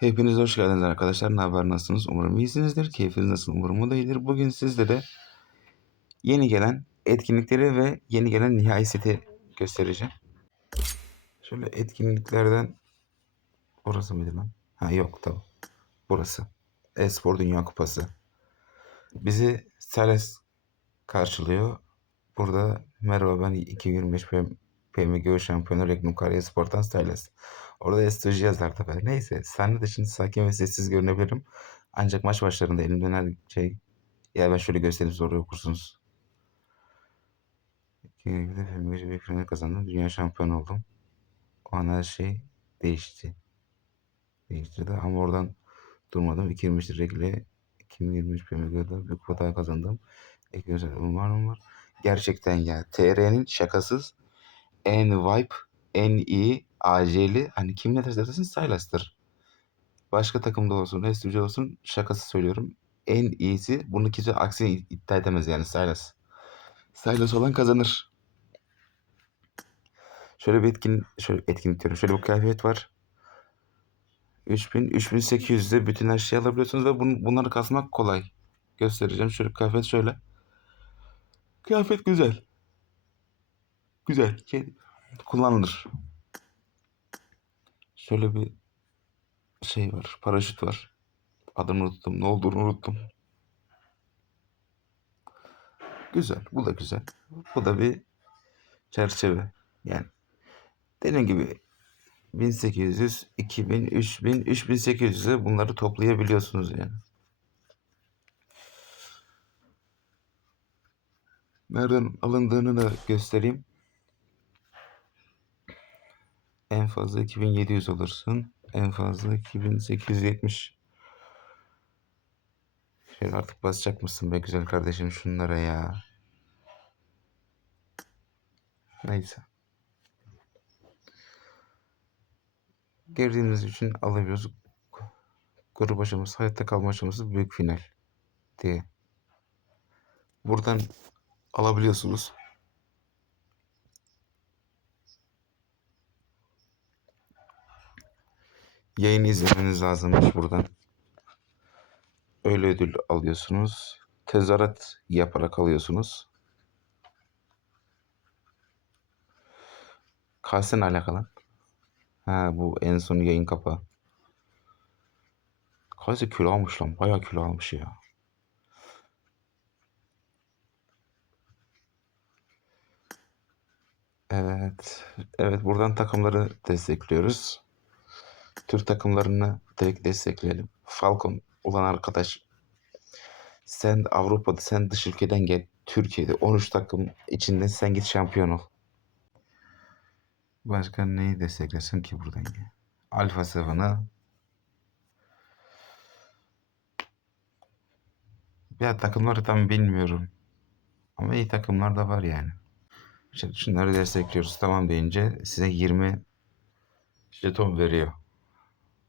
Hepiniz hoş geldiniz arkadaşlar. Ne haber nasılsınız? Umarım iyisinizdir. Keyfiniz nasıl? Umarım o da iyidir. Bugün sizlere yeni gelen etkinlikleri ve yeni gelen nihai seti göstereceğim. Şöyle etkinliklerden orası mıydı lan? Ha yok tamam. Burası. Espor Dünya Kupası. Bizi Sales karşılıyor. Burada merhaba ben 2025 PM PMGO şampiyonu Regnum Karya Spor'tan Styles. Orada STG yazar tabii. Neyse sahne dışında sakin ve sessiz görünebilirim. Ancak maç başlarında elimden her şey ya ben şöyle göstereyim sonra okursunuz. 2020'de PMGO bir final kazandım. Dünya şampiyonu oldum. O an her şey değişti. Değiştirdi ama oradan durmadım. 2023 regle 2023 PMGO'da bir kupa daha kazandım. Ek özel umarım var. Gerçekten ya TR'nin şakasız en vibe, en iyi, aceli hani kim ne derse desin Silas'tır. Başka takımda olsun, Restucu olsun şakası söylüyorum. En iyisi bunu kimse aksini iddia edemez yani Silas. Silas olan kazanır. Şöyle bir etkin, şöyle etkinlik diyorum. Şöyle bir kıyafet var. 3000, 3800'de bütün her şeyi alabiliyorsunuz ve bun, bunları kasmak kolay. Göstereceğim. Şöyle kıyafet şöyle. Kıyafet güzel. Güzel. Şey, kullanılır. Şöyle bir şey var. Paraşüt var. Adını unuttum. Ne olduğunu unuttum. Güzel. Bu da güzel. Bu da bir çerçeve. Yani dediğim gibi 1800, 2000, 3000, 3800'e bunları toplayabiliyorsunuz yani. Nereden alındığını da göstereyim. En fazla 2700 alırsın. En fazla 2870. Şöyle artık basacak mısın be güzel kardeşim şunlara ya. Neyse. Girdiğimiz için alabiliyoruz. Grup aşaması, hayatta kalma aşaması büyük final diye. Buradan alabiliyorsunuz. Yayını izlemeniz lazımmış buradan. Öyle ödül alıyorsunuz. Tezahürat yaparak alıyorsunuz. Kalsın alakalı. Ha bu en son yayın kapağı. Kayse kilo almış lan. Bayağı kilo almış ya. Evet. Evet buradan takımları destekliyoruz. Türk takımlarını direkt destekleyelim. Falcon olan arkadaş sen Avrupa'da sen dış ülkeden gel. Türkiye'de 13 takım içinde sen git şampiyon ol. Başka neyi desteklesin ki buradan ya? Alfa 7'ı Ya takımları tam bilmiyorum. Ama iyi takımlar da var yani. İşte şunları destekliyoruz. Tamam deyince size 20 jeton veriyor.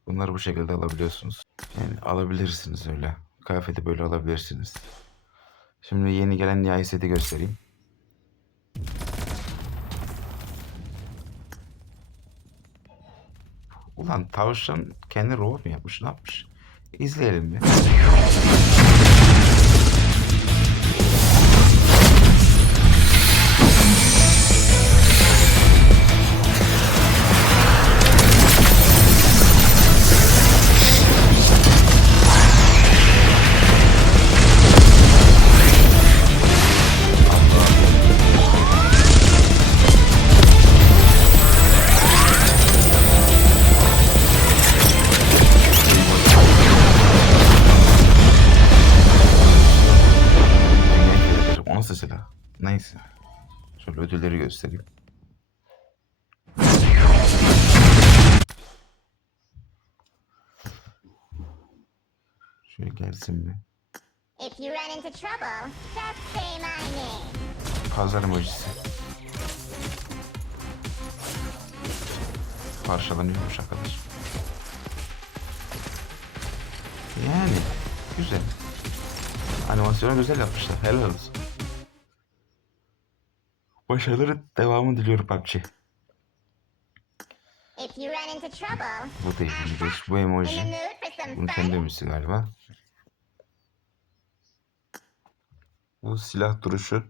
Bunları bu şekilde alabiliyorsunuz. Yani alabilirsiniz öyle. Kıyafeti böyle alabilirsiniz. Şimdi yeni gelen nihai seti göstereyim. Ulan tavşan kendi robot mu yapmış? Ne yapmış? İzleyelim bir. Mi? If you run into trouble, just say my name. Pazar emojisi. Parçalanıyormuş arkadaş. Yani güzel. Animasyonu güzel yapmışlar. Helal olsun. Başarıları devamını diliyorum PUBG. If If you run into trouble, Bu da ilginç. Bu emoji. Bunu kendi demişti galiba. Bu silah duruşu.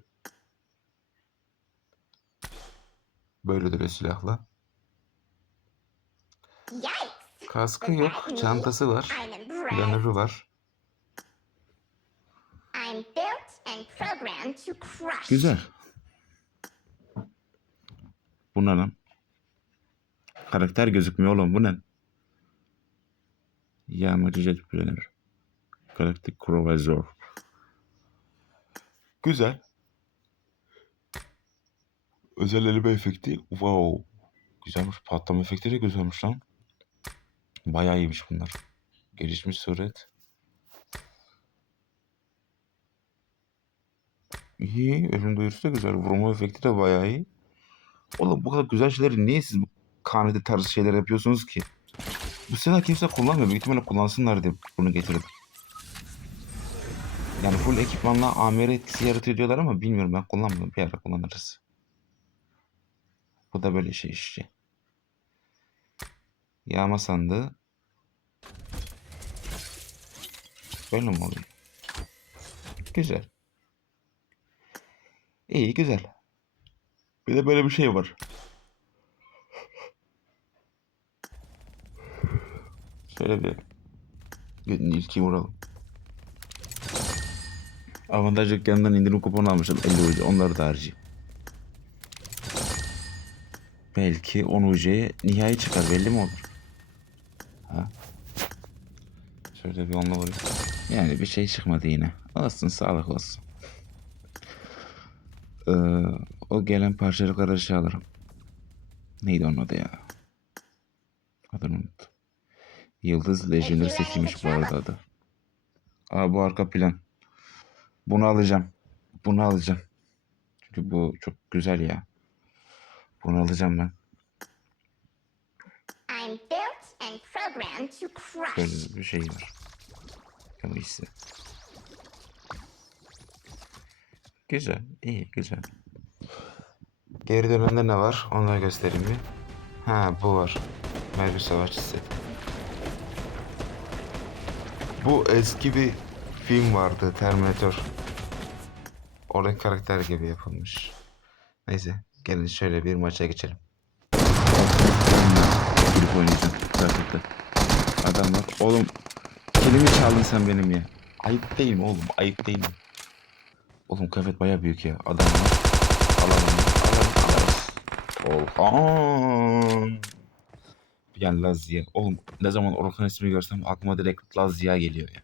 Böyle duruyor silahla. Kaskı yok. Çantası var. Planörü var. Güzel. Bu ne lan? Karakter gözükmüyor oğlum bu ne? Yağmacı jet planör. Galactic Crovazor. Güzel. Özel elime efekti. Wow. Güzelmiş. Patlama efekti de güzelmiş lan. Bayağı iyiymiş bunlar. Gelişmiş suret. İyi. Ölüm duyurusu da güzel. Vurma efekti de bayağı iyi. Oğlum bu kadar güzel şeyleri niye siz kanede tarzı şeyler yapıyorsunuz ki? Bu silah kimse kullanmıyor. Büyük ihtimalle kullansınlar diye bunu getirdim. Yani full ekipmanla AMR etkisi yaratıyor diyorlar ama bilmiyorum ben kullanmıyorum. Bir ara kullanırız. Bu da böyle şey işte. Yağma sandığı. Böyle mi oluyor? Güzel. İyi güzel. Bir de böyle bir şey var. Şöyle bir bir ilki vuralım. Avantaj dükkanından indirim kuponu almışım 50 ucu. Onları da harcayayım. Belki 10 ucuya nihai çıkar belli mi olur? Ha? Şöyle bir onunla vurayım. Yani bir şey çıkmadı yine. Olsun sağlık olsun. Ee, o gelen parçalıkları aşağı alırım. Neydi onun adı ya? Adını unuttum. Yıldız Legionary seçilmiş bu arada adı. Aa bu arka plan. Bunu alacağım. Bunu alacağım. Çünkü bu çok güzel ya. Bunu alacağım ben. I'm built and programmed to crush. Böyle bir şey var. Ama işte. Güzel. iyi güzel. Geri dönende ne var? Onları göstereyim bir. Ha bu var. Mermi Savaşçısı. Bu eski bir film vardı. Terminator. Oradaki karakter gibi yapılmış. Neyse. Gelin şöyle bir maça geçelim. Girip oynayacağım. Gerçekten. Adamlar. Oğlum kilimi çaldın sen benim ya. Ayıp değil mi oğlum? Ayıp değil mi? Oğlum kıyafet baya büyük ya. Adam var. Alalım. Alalım. Alırız. Orhan. Yani Lazia. Oğlum ne zaman Orhan ismini görsem aklıma direkt Lazia geliyor ya.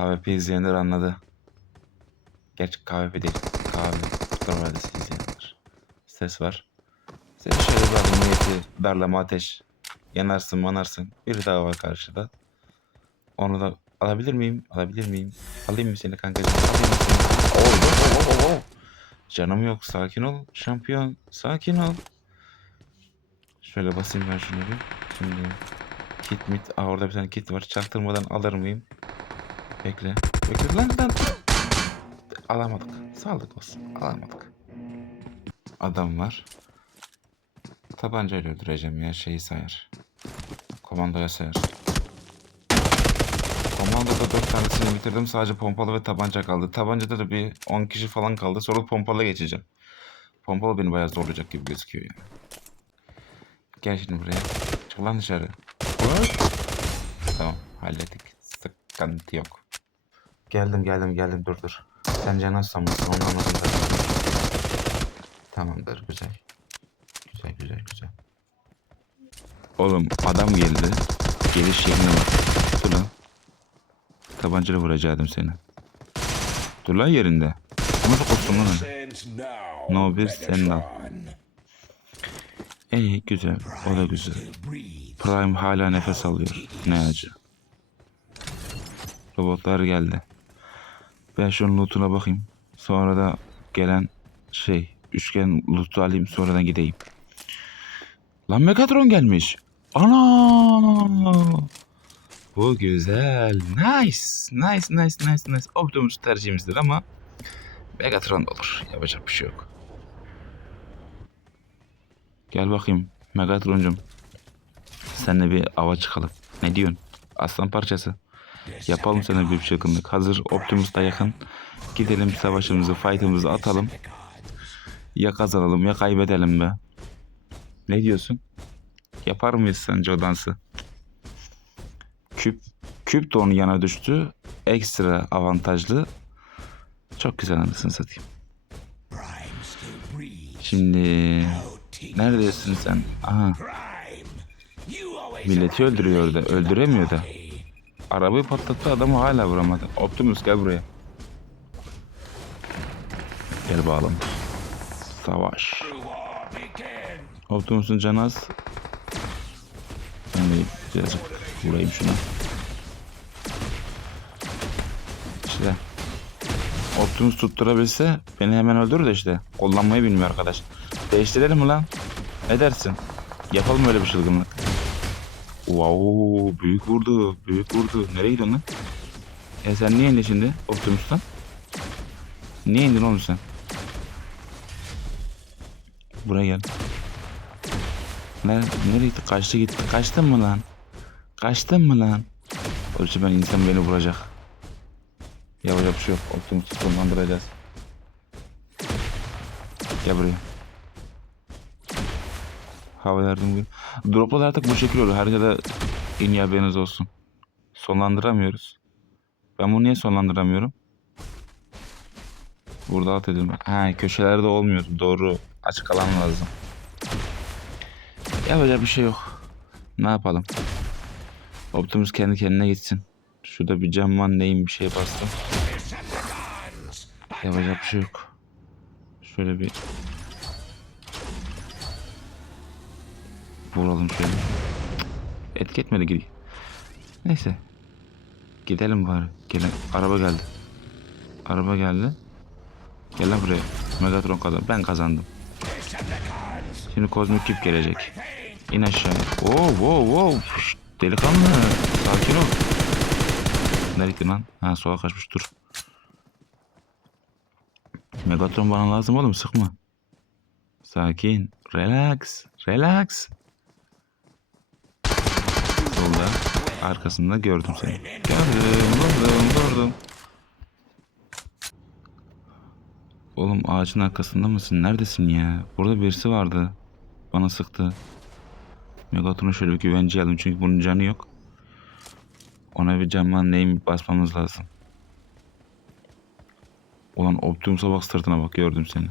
KVP izleyenler anladı. Gerçi KVP değil. KVP. Kurtlar Vadisi izleyenler. Ses var. Seni şöyle bir adım niyeti, darlama ateş. Yanarsın manarsın. Bir daha var karşıda. Onu da alabilir miyim? Alabilir miyim? Alayım mı seni kankacığım? Alayım mı seni? Oo, oo, oo, oo, oo. Canım yok. Sakin ol. Şampiyon. Sakin ol. Şöyle basayım ben şunu bir. Şimdi kit mit. Aa orada bir tane kit var. Çaktırmadan alır mıyım? Bekle. Bekle lan lan. Alamadık. Sağlık olsun. Alamadık. Adam var. Tabancayla öldüreceğim ya şeyi sayar. Komandoya sayar. Komandoda 4 tanesini bitirdim. Sadece pompalı ve tabanca kaldı. Tabancada da bir 10 kişi falan kaldı. Sonra pompalı geçeceğim. Pompalı beni bayağı zorlayacak gibi gözüküyor ya. Gel şimdi buraya. Çık lan dışarı. Tamam hallettik. Sıkıntı yok. Geldim geldim geldim dur dur. Sen canı sanmışsın onu anladım. Tamamdır güzel. Güzel güzel güzel. Oğlum adam geldi. Geliş yerine bak. Dur lan. Tabancayla vuracaktım seni. Dur lan yerinde. Nasıl korktun lan? No bir sen al. İyi güzel. O da güzel. Prime hala nefes alıyor. Ne acı. Robotlar geldi. Ben şunun lootuna bakayım. Sonra da gelen şey üçgen loot'u alayım sonradan gideyim. Lan Megatron gelmiş. Ana! Bu güzel. Nice. Nice, nice, nice, nice. Optimus tercihimizdir ama Megatron da olur. Yapacak bir şey yok. Gel bakayım. Megatron'cum. Seninle bir ava çıkalım. Ne diyorsun? Aslan parçası. Yapalım sana bir çılgınlık. Hazır Optimus da yakın. Gidelim savaşımızı, fight'ımızı atalım. Ya kazanalım ya kaybedelim be. Ne diyorsun? Yapar mıyız sence o dansı? Küp, küp de onun yana düştü. Ekstra avantajlı. Çok güzel anasını satayım. Şimdi neredesin sen? Aha. Milleti öldürüyor da öldüremiyor da. Arabayı patlattı adamı hala vuramadı. Optimus gel buraya. Gel bakalım. Savaş. Optimus'un canı az. Ben birazcık vurayım şuna. İşte. Optimus tutturabilse beni hemen öldürür de işte. Kullanmayı bilmiyor arkadaş. Değiştirelim mi lan? Ne dersin? Yapalım öyle bir çılgınlık. Wow, büyük vurdu, büyük vurdu. Nereye gidiyorsun lan? E sen niye indin şimdi Optimus'tan? Niye indin oğlum sen? Buraya gel. Ne, nereye gitti? Kaçtı gitti. Kaçtın mı lan? Kaçtın mı lan? Oysa ben insan beni vuracak. Yapacak bir şey yok. Optimus'u sonlandıracağız. Gel buraya. Hava yardım Droplar artık bu şekilde oluyor. Haritada en iyi haberiniz olsun. Sonlandıramıyoruz. Ben bunu niye sonlandıramıyorum? Burada at edilme. Ha köşelerde olmuyor. Doğru. Açık alan lazım. Yapacak bir şey yok. Ne yapalım? Optimus kendi kendine gitsin. Şurada bir cam var neyim bir şey bastım. Yapacak bir şey yok. Şöyle bir vuralım şöyle. Etki etmedi gidi. Neyse. Gidelim bari. Gelin. Araba geldi. Araba geldi. Gel lan buraya. Megatron kazandı. Ben kazandım. Şimdi kozmik küp gelecek. İn aşağı. Oo, wow, wow. Şşt, delikanlı. Sakin ol. Gittin lan? Ha sola kaçmış dur. Megatron bana lazım oğlum sıkma. Sakin. Relax. Relax. Solda. Arkasında gördüm seni. Gördüm, gördüm, gördüm. Oğlum ağacın arkasında mısın? Neredesin ya? Burada birisi vardı. Bana sıktı. Megatron'a şöyle bir güvence aldım çünkü bunun canı yok. Ona bir canman neyim basmamız lazım. Ulan Optimus'a bak sırtına bak gördüm seni.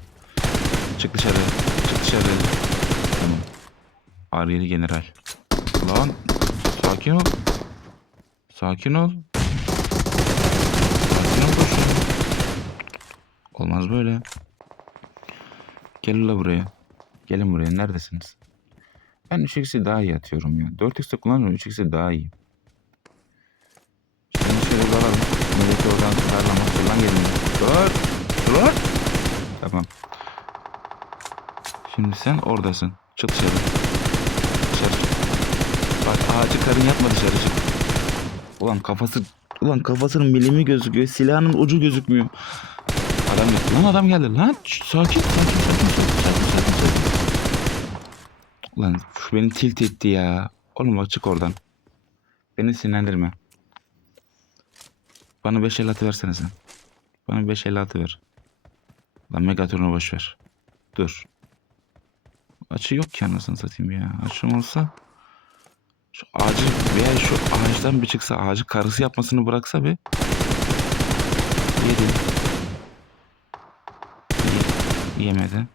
Çık dışarı. Çık dışarı. Tamam. Ariyeli general. Lan sakin ol. Sakin ol. Sakin ol koşun. Olmaz böyle. Gel la buraya. Gelin buraya. Neredesiniz? Ben 3x'i daha iyi atıyorum ya. 4x'de kullanıyorum. 3x'i daha iyi. Şimdi şöyle bir alalım. Milleti oradan darlamak. Dur lan gelin. Dur. Dur. Tamam. Şimdi sen oradasın. Çık dışarı. Dışarı çık. Bak ağacı karın yapma dışarı çık. Ulan kafası Ulan kafasının milimi gözüküyor. Silahının ucu gözükmüyor. Adam geldi. Lan adam geldi. Lan sakin, sakin, sakin, sakin, sakin, sakin, sakin. Ulan şu beni tilt etti ya. Oğlum bak çık oradan. Beni sinirlendirme. Bana 5 el atı versene sen. Bana 5 el atı ver. Lan Megatron'u boş. Dur. Açı yok ki anasını satayım ya. Açım olsa şu ağacı veya şu ağaçtan bir çıksa ağacı karısı yapmasını bıraksa bir yedi. Ye- yemedi.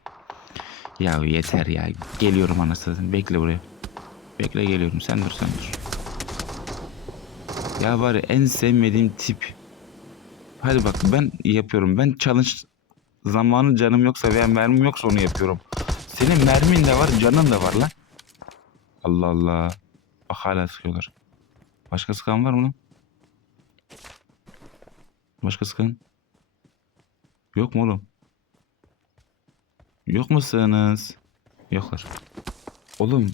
Ya yeter ya. Geliyorum anasını. Bekle buraya. Bekle geliyorum. Sen dur sen dur. Ya ya en sevmediğim tip. Hadi bak ben yapıyorum. Ben challenge zamanı canım yoksa veya mermim yoksa onu yapıyorum. Senin mermin de var canın da var lan. Allah Allah. Bak hala sıkıyorlar. Başka sıkan var mı lan? Başka sıkan? Yok mu oğlum? Yok musunuz? Yoklar. Oğlum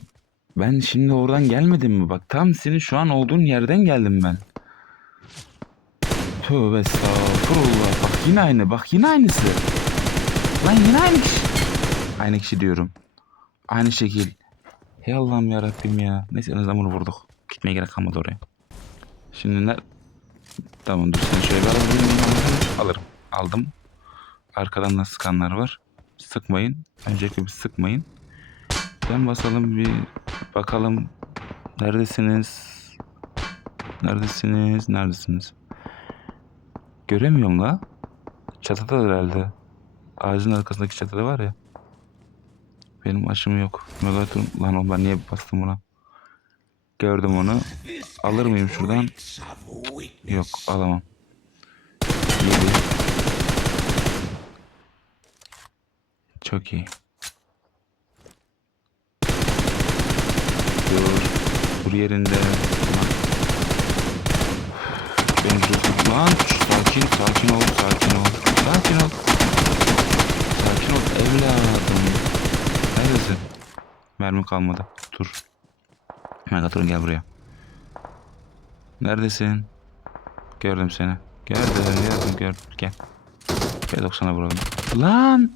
ben şimdi oradan gelmedim mi? Bak tam senin şu an olduğun yerden geldim ben. Tövbe estağfurullah. Bak yine aynı. Bak yine aynısı. Lan yine aynı kişi. Aynı kişi diyorum. Aynı şekil. Hey Allah'ım ya ya. Neyse en azından bunu vurduk. Gitmeye gerek kalmadı oraya. Şimdi ne? Tamam dur seni şöyle alayım. Alırım. Aldım. Arkadan da sıkanlar var. Sıkmayın. Öncelikle bir sıkmayın. Ben basalım bir bakalım. Neredesiniz? Neredesiniz? Neredesiniz? Göremiyorum la. Çatıda herhalde. Ağacın arkasındaki çatıda var ya. Benim açım yok. Megatron lan oğlum ben niye bastım buna? Gördüm onu. Alır mıyım şuradan? Yok alamam. Yedi. Çok iyi. Dur. Dur yerinde. Tamam. Beni dur. Lan sakin sakin ol sakin ol. Sakin ol. Sakin ol evladım. Neredesin? Mermi kalmadı. Dur. Megatron gel buraya. Neredesin? Gördüm seni. Gördüm, gördüm, gördüm. Gel. Gel 90'a vuralım. Lan!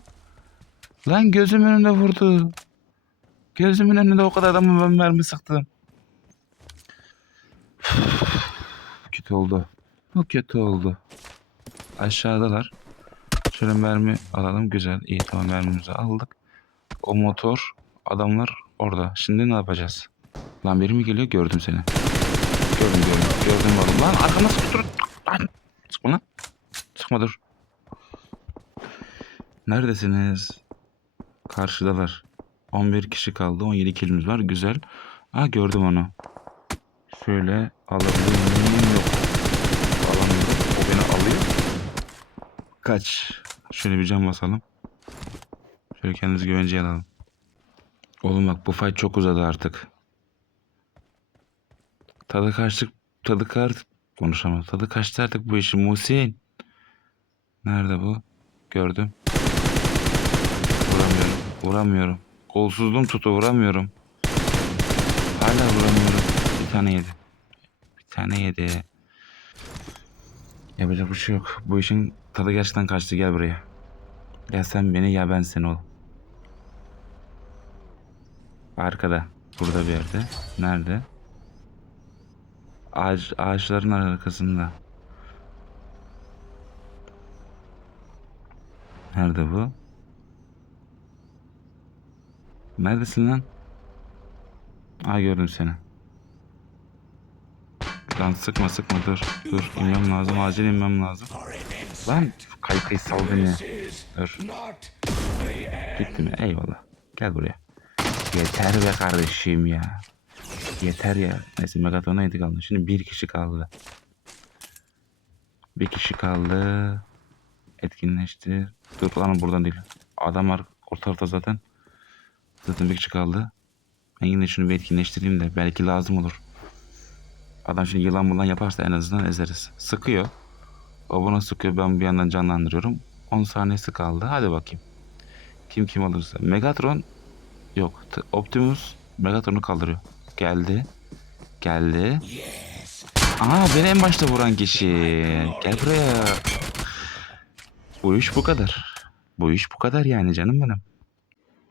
Lan gözümün önünde vurdu. Gözümün önünde o kadar adamı ben mermi sıktım. kötü oldu. Bu kötü oldu. Aşağıdalar. Şöyle mermi alalım. Güzel. İyi tamam mermimizi aldık. O motor adamlar orada. Şimdi ne yapacağız? Lan biri mi geliyor? Gördüm seni. Gördüm gördüm. Gördüm oğlum. Lan arkama sıkı dur. Lan. Sıkma lan. Sıkma dur. Neredesiniz? Karşıdalar. 11 kişi kaldı. 17 kilimiz var. Güzel. Ha gördüm onu. Şöyle alabilir miyim? Yok. Alamıyorum. O beni alıyor. Kaç. Şöyle bir cam basalım. Şöyle kendimizi güvenceye alalım. Oğlum bak bu fight çok uzadı artık. Tadı kaçtık. Tadı kar konuşamam. Tadı kaçtı artık bu işin Muhsin. Nerede bu? Gördüm. Vuramıyorum. Vuramıyorum. Kolsuzluğum tutu vuramıyorum. Hala vuramıyorum. Bir tane yedi. Bir tane yedi. Yapacak bir şey yok. Bu işin tadı gerçekten kaçtı. Gel buraya. Gel sen beni ya ben seni ol. Arkada. Burada bir yerde. Nerede? Ağaç, ağaçların arkasında. Nerede bu? Neredesin lan? Aa gördüm seni. Lan sıkma sıkma dur. Dur inmem lazım acil inmem lazım. Lan kaykayı sal beni. Dur. Gitti mi? Eyvallah. Gel buraya. Yeter be kardeşim ya. Yeter ya. Neyse Megatron'a yedik aldı. Şimdi bir kişi kaldı. Bir kişi kaldı. Etkinleşti. Dur lan buradan değil. Adam var ortalıkta zaten. Zaten bir kişi kaldı. Ben yine şunu bir etkinleştireyim de belki lazım olur. Adam şimdi yılan bulan yaparsa en azından ezeriz. Sıkıyor. O buna sıkıyor ben bir yandan canlandırıyorum. 10 saniyesi kaldı. Hadi bakayım. Kim kim alırsa. Megatron yok. Optimus Megatron'u kaldırıyor. Geldi. Geldi. Aa beni en başta vuran kişi. Gel buraya. Bu iş bu kadar. Bu iş bu kadar yani canım benim.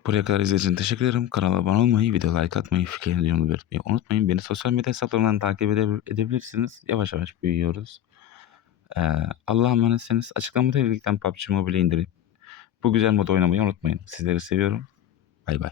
Buraya kadar izlediğiniz için teşekkür ederim. Kanala abone olmayı, video like atmayı, fikirlerinizi belirtmeyi unutmayın. Beni sosyal medya hesaplarından takip ede- edebilirsiniz. Yavaş yavaş büyüyoruz. Ee, Allah'a emanetseniz açıklamada linkten PUBG Mobile indirin. Bu güzel modu oynamayı unutmayın. Sizleri seviyorum. Bay bay.